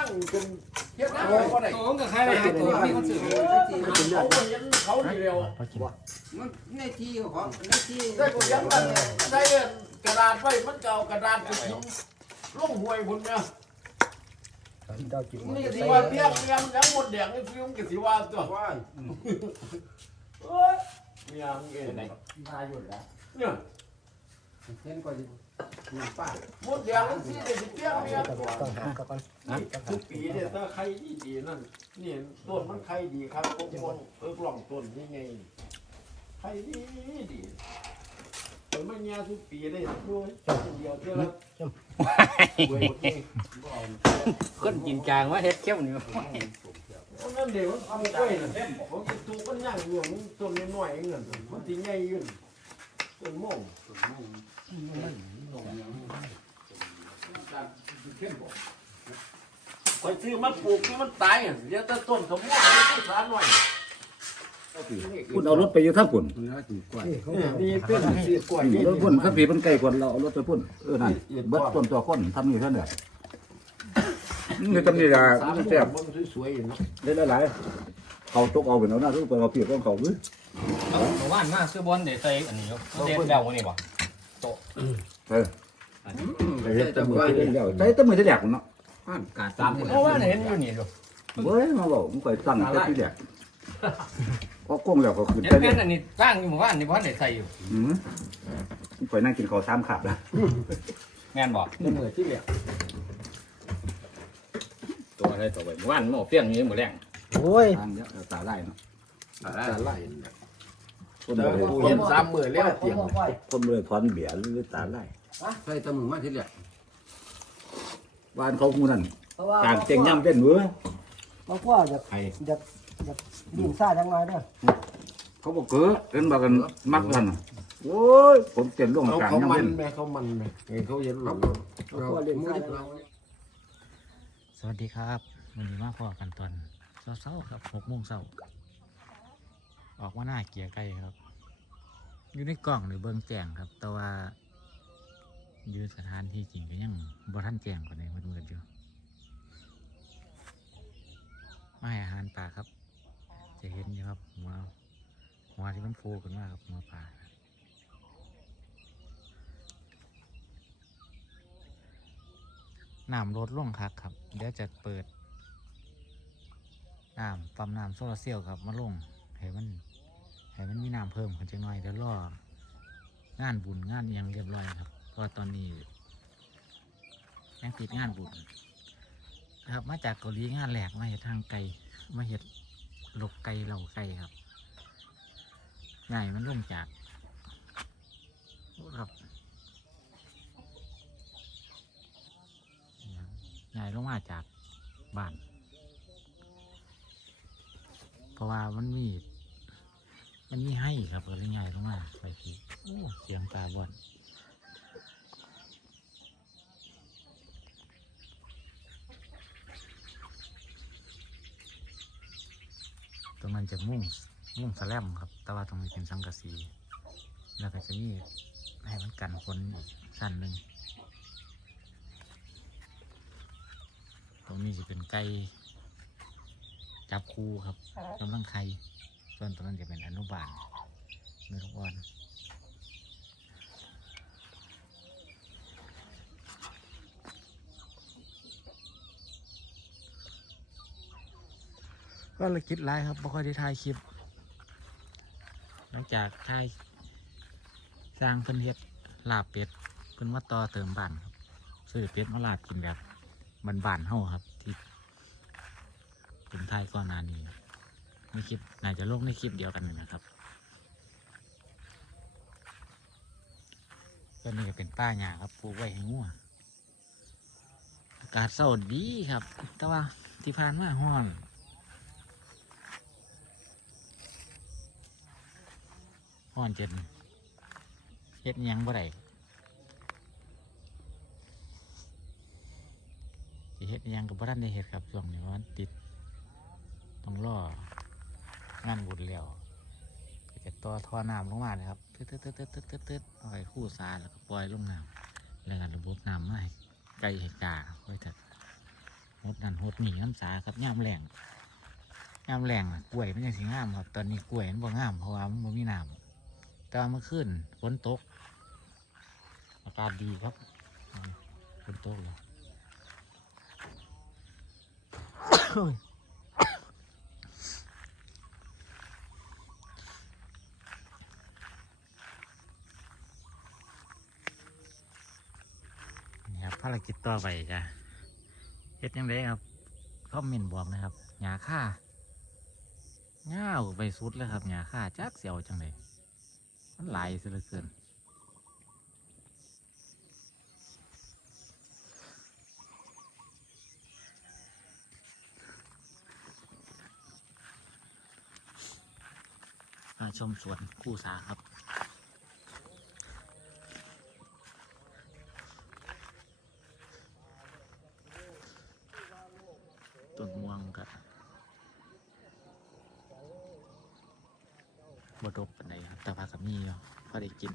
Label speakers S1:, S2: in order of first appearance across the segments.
S1: างจนเฮ็ดหน้าเขาได้
S2: โอ้กับใครไปหาตัวมีคนสื่อ
S1: เขาก็เห็นเขาดีเร็ว
S3: มันในที่ของในที่
S1: ได้ก็ยังมันได้กระดาษไว้มันเก่ากระดาษไปทิ้งลงห้วยพุ่นเนี่ยนี่สิว่าเพียงเพียงยังหมดแดงนี่ฟิวมันก็สิว่าตัว
S3: ว่า
S1: เอ้ยเมียมึงเองไหน
S3: มาอยู่แล้ว
S1: เนี่ย
S3: เห็นก็อยู่ป้า
S1: หมดแดงนี่สิได้สิเพียเพียง
S4: ต้องหาก่อน
S1: ทุกปีเนี่ยถ้าใครดีนั่นนี่ต้นมันใครดีครับพวนเออกล่องต้นนี่ไงใครดีดีผลมันเงี้ยทุกปีได้ด้วยเดียวเท่านั้นเว้ยหมดนี่
S2: คนกินจางว่าเฮ็ดเข้มนี่
S1: เพราะนั่นเดี๋ยวมันทำกล้วยน่ะผมกินตูมันย่างอยู่ต้นน้อยๆเองน่ะมันทิ้งใหญ่ยื นต้นโม่งคอยซื้อมาปลูกนี่มันตายอะเดี๋ยวแต่ต้นขมิ้นมันก็สารหน่อย
S5: คุณเอารถไปอยู่ท่าปุ่น
S1: นี่เป็นสีกล้วยนี่
S5: รถพุ่นขับผีมันไกลกว่าเราเอารถไปพุ่นเออนั่นเบิดต้นตัวคนทำนี่เท่านั้นนี่ตำนี่ละแซ่บ
S1: มันสวยๆอยู่เนาะ
S5: ได้หลาย เขาตกเอาเป็นเอาหน้าทุกคนเอาเปียกของเขาเลย
S2: เมื่อวานมาซื้อบอลเดี๋ยวใส่อันนี้อยู่เด็ดแล้วนี่บ่
S5: เออเฮ็ดตะมือเล่นแล้วใช้ตะมือที่แหลกเนาะ
S3: กาตาม
S2: เมื่อวานเห็นอยู่นี่ดู
S5: เว้ยมาบอกมึงคอยตั้งแต่ที่แหลกพอก้มแล้วก็ขึ้น
S2: เห็น
S5: ไป
S2: แม่
S5: เลย
S2: นอันนี้ตั้งอยู่เมื่อวานนี่บ่ได้ใส่อยู่
S5: อืมคอยนั่งกินข้าวสามขาบแล้ว
S2: แม่นบ่
S1: ในมือที่เหลือ
S2: ตัวอะไรตัวไปเมื่อวานหม้อเปี้ยงนี่หมดแรง
S4: โอ้ย
S5: ทางเนี้ยตาไล่เนาะ
S1: จะไล่
S5: คน
S1: แต่
S5: บ่ได้
S1: กูเห็นสามมือแล้วเตียง
S5: คนบ่ได้ถอนเบียร์หรือตาไล่
S3: ใส่ตะมือมาที่เดียว
S5: บ้านเขาหมู่นั่น
S4: เพราะว่าก
S5: ลางเตียงย่ำเป็นเว้ย
S4: บางพวกอยากอยากอยากดิ่งซ่าจังไงเด้อ
S5: เขาบอกเกิดเอิ้นบอกกันมักกันน่ะโอ้ยผมเต้นลง
S1: เขา
S5: กลาง
S1: เขา
S5: ย่ำ
S1: มัน
S5: เป็น
S1: แม่เขามันแม่เห็นเขาเห็นหลัง
S4: บางพวกเล่นซ่าจังไง
S6: สวัสดีครับวันนี้มาพอกันตอน เช้าๆครับหกโมงเช้าออกมาหน้าเกียร์ไก่ครับ อยู่ในกล่องหรือเบิ้องแจ้งครับ แต่ว่าอยู่สถานที่จริงก็ยังบ่ท่านแจ้งกว่าในมันมืดๆอยู่มาให้อาหารปลาครับ จะเห็นอยู่ครับหัวหัวที่มันฟูขึ้นมาครับหัวปลาน้ำลดลงครับครับเดี๋ยวจะเปิด น้ำปั๊มน้ำโซลาร์เซลล์ครับมาลงให้มันให้มันมีน้ำเพิ่มขึ้นจังหน่อยเดี๋ยวรองานบุญงานอิหยังเรียบร้อยครับเพราะตอนนี้ยังติดงานบุญครับมาจากเกาหลีงานแหลกมาเห็ดทางไกลมาเห็ดหลกไก่เหล่าไก่ครับใหญ่มันลงจากครับใหญ่ลงมาจากบ้าน เพราะว่ามันมี มันมีให้ครับก็เลยง่ายลงมาไปทีโอ้เสียงตาบอดตรงนั้นจะมุ่งมุ่งสแลมครับ แต่ว่าตรงนี้เป็นสังกะสี แล้วก็จะมีให้มันกันคนอีกสั้นหนึ่ง ตรงนี้จะเป็นไก่ จับคูครับกำลังไข่ส่วนตรงนั้นจะเป็นอนุบาลเมื่อลูกอ่อนก็เลยคิดไลายครับไม่ค่อยได้ถ่ายคลิป หลังจากถ่ายสร้างเพิ่นเฮ็ดลาบเป็ดเพิ่นมาต่อเติมบ้านครับซื้อเป็ดมาลาบกินแบบบ้านๆเฮาครับ ที่ ผมถ่ายก่อนนานี้ในคลิปน่าจะลงในคลิปเดียวกันนี่นะครับต้นนี้ก็เป็นป้าหญ้าครับปลูกไว้ให้งัวอากาศเศร้าดีครับ แต่ว่าที่ผ่านมาห้อนห้อนจนเฮ็ดยังบ่ได้เฮ็ดยังกับบ่ทันได้เฮ็ดครับช่วงนี้เพราะมันติด ต้องรองานบุญแล้วก็จะต่อท่อน้ำลงมาเลยครับตึ๊ดตึ๊ดตึ๊ดตึ๊ดตึ๊ดตึ๊ดตึ๊ดเอาไปคู่สาแล้วก็ปล่อยลงน้ำแล้วก็ระบบน้ำมาให้ไก่ให้กาไว้ถัดหดนั่นหดหนีน้ำสาครับย่ามแรงย่ามแรงน่ะกล้วยมันยังสิงามครับ ตอนนี้กล้วยมันบ่งามเพราะว่ามันบ่มีน้ำแต่ว่าเมื่อคืนฝนตก อากาศดีครับฝนตกเลย นี่ครับ ภารกิจต่อไปจ้ะเฮ็ดยังไงครับคอมเมนต์บอกนะครับหยาค่าเง่าไปสุดเลยครับหยาค่าจักเสียวจังเลยมันหลายซะเหลือเกินมาชมสวนคู่สาครับ ต้นม่วงกับบดบปานใดครับ แต่ว่ากับมีอยู่พอได้กิน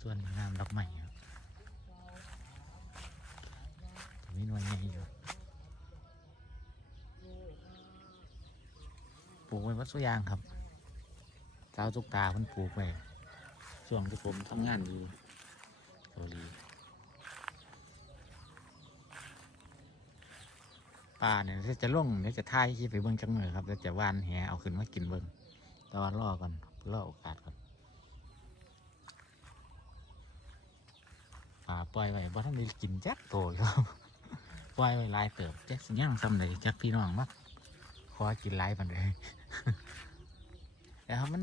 S6: ส่วนงามดอกไม้ครับมีหน่วยใหญ่อยู่ ป ลูกไว้วัดสุยางครับสาวตุกตาเพิ่นปลูกไว้ช่วงที่ผมทำงานอยู่เกาหลีป่าเนี่ยจะล่งเดี๋ยวจะท่ายคลิปไปเบิ่งจังเลยครับเดี๋ยวจะวานแหเอาขึ้นมากินเบิ่งแต่ว่ารอก่อนรอโอกาสก่อนป่าปล่อยไว้บ่ท่านได้กินจักโตครับปล่อยไว้ลายเติบจักสิย่างซ้ำใดจักพี่น้องมัก อกินไรมันเลยแต่ครับมัน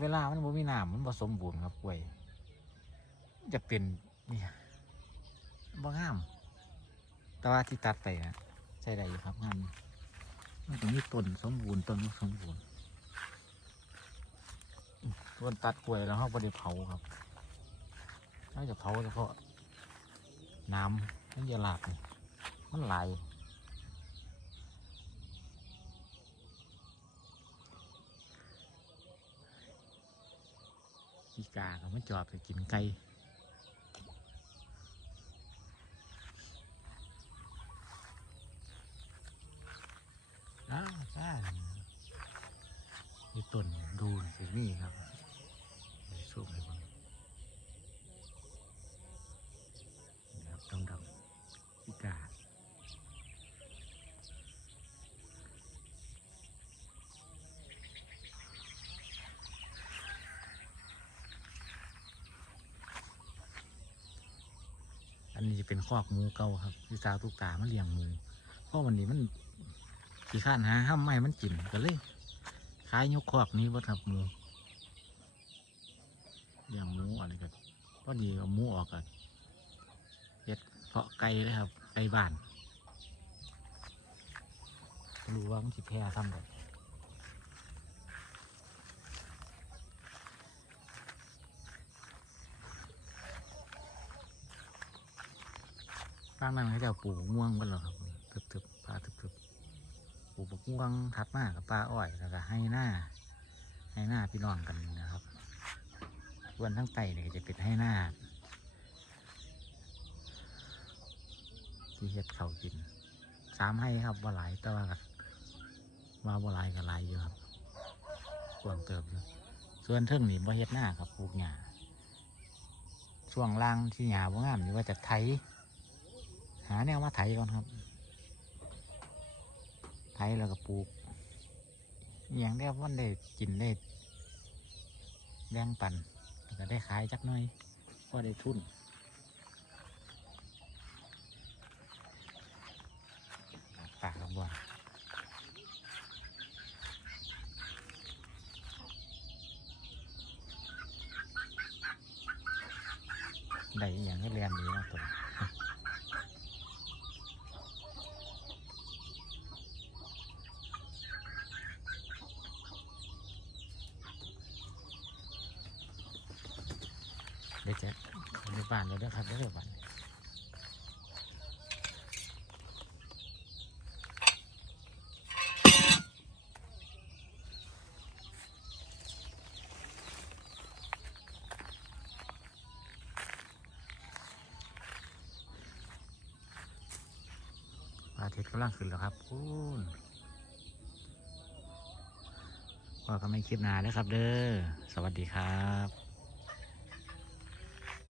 S6: เวลามันบ่มีน้ำมันผสมบูรณ์ครับกล้วย จะเป็นเนี่ยบ่งาม แต่ว่าที่ตัดไปนะใช่ได้อยู่ครับงามมันต้องมีต้นสมบูรณ์ต้นบ่สมบูรณ์ต้นตัดกล้วยแล้วเขาไ่ได้เผาครับน่าจะเผาเฉพาะน้ำมันจะหลากนี่มันไหลายอีกาเขามาจอบไปกินไก่อ้าวจ้ามีต้นดูสินี่ครับสูงเลยบ้างนี่ครับดำดำๆอีกา อั นนี้จะเป็นคอกหมูเก่าครับที่สาวตุกตามันเลี้ยงหมูเพราะวันนี้มันขี้ข้านหาห้ามไม่มันกินก็เลยขายยกคอกนี้ว่าทับหมูเลี้ยงหมูอะไรกันพอดีเอาหมูออกกันเฮ็ดเพาะไก่เลยครับไก่บ้านรู้ว่ามันสิแพ้ซ้ำเลย บ้านนั้นเขาจะเอาปลูกม่วงกันหรอครับทึบๆปลาทึบๆปลูกม่วงทับหน้ากับปลาอ้อยแล้วก็ให้หน้า ให้หน้าพี่น้องกันนะครับส่วนทั้งไตเนี่ยจะเป็นให้หน้า ที่เฮ็ดเขากินสามให้ครับว่าหลายแต่ว่าก็ว่าว่าหลายก็หลายอยู่ครับกวางเติบอยู่ส่วนเทิงนี่บ่เฮ็ดหน้าครับปลูกหญ้าช่วงล่างที่หญ้าบ่งามนี่ว่าจะไถาแนวมาไถก่อนครับ ไถแล้วก็ปลูกอย่างได้วันได้กินได้แบ่งปันแล้วก็ได้ขายจักหน่อยก็ได้ทุนปากบ่ได้อย่างนี้เรียนดีนะตัว ทิตย์กำลังขึ้นแล้วครับพูนว่าก็ไม่คลิปหนาแล้วครับ เด้อ สวัสดีครับ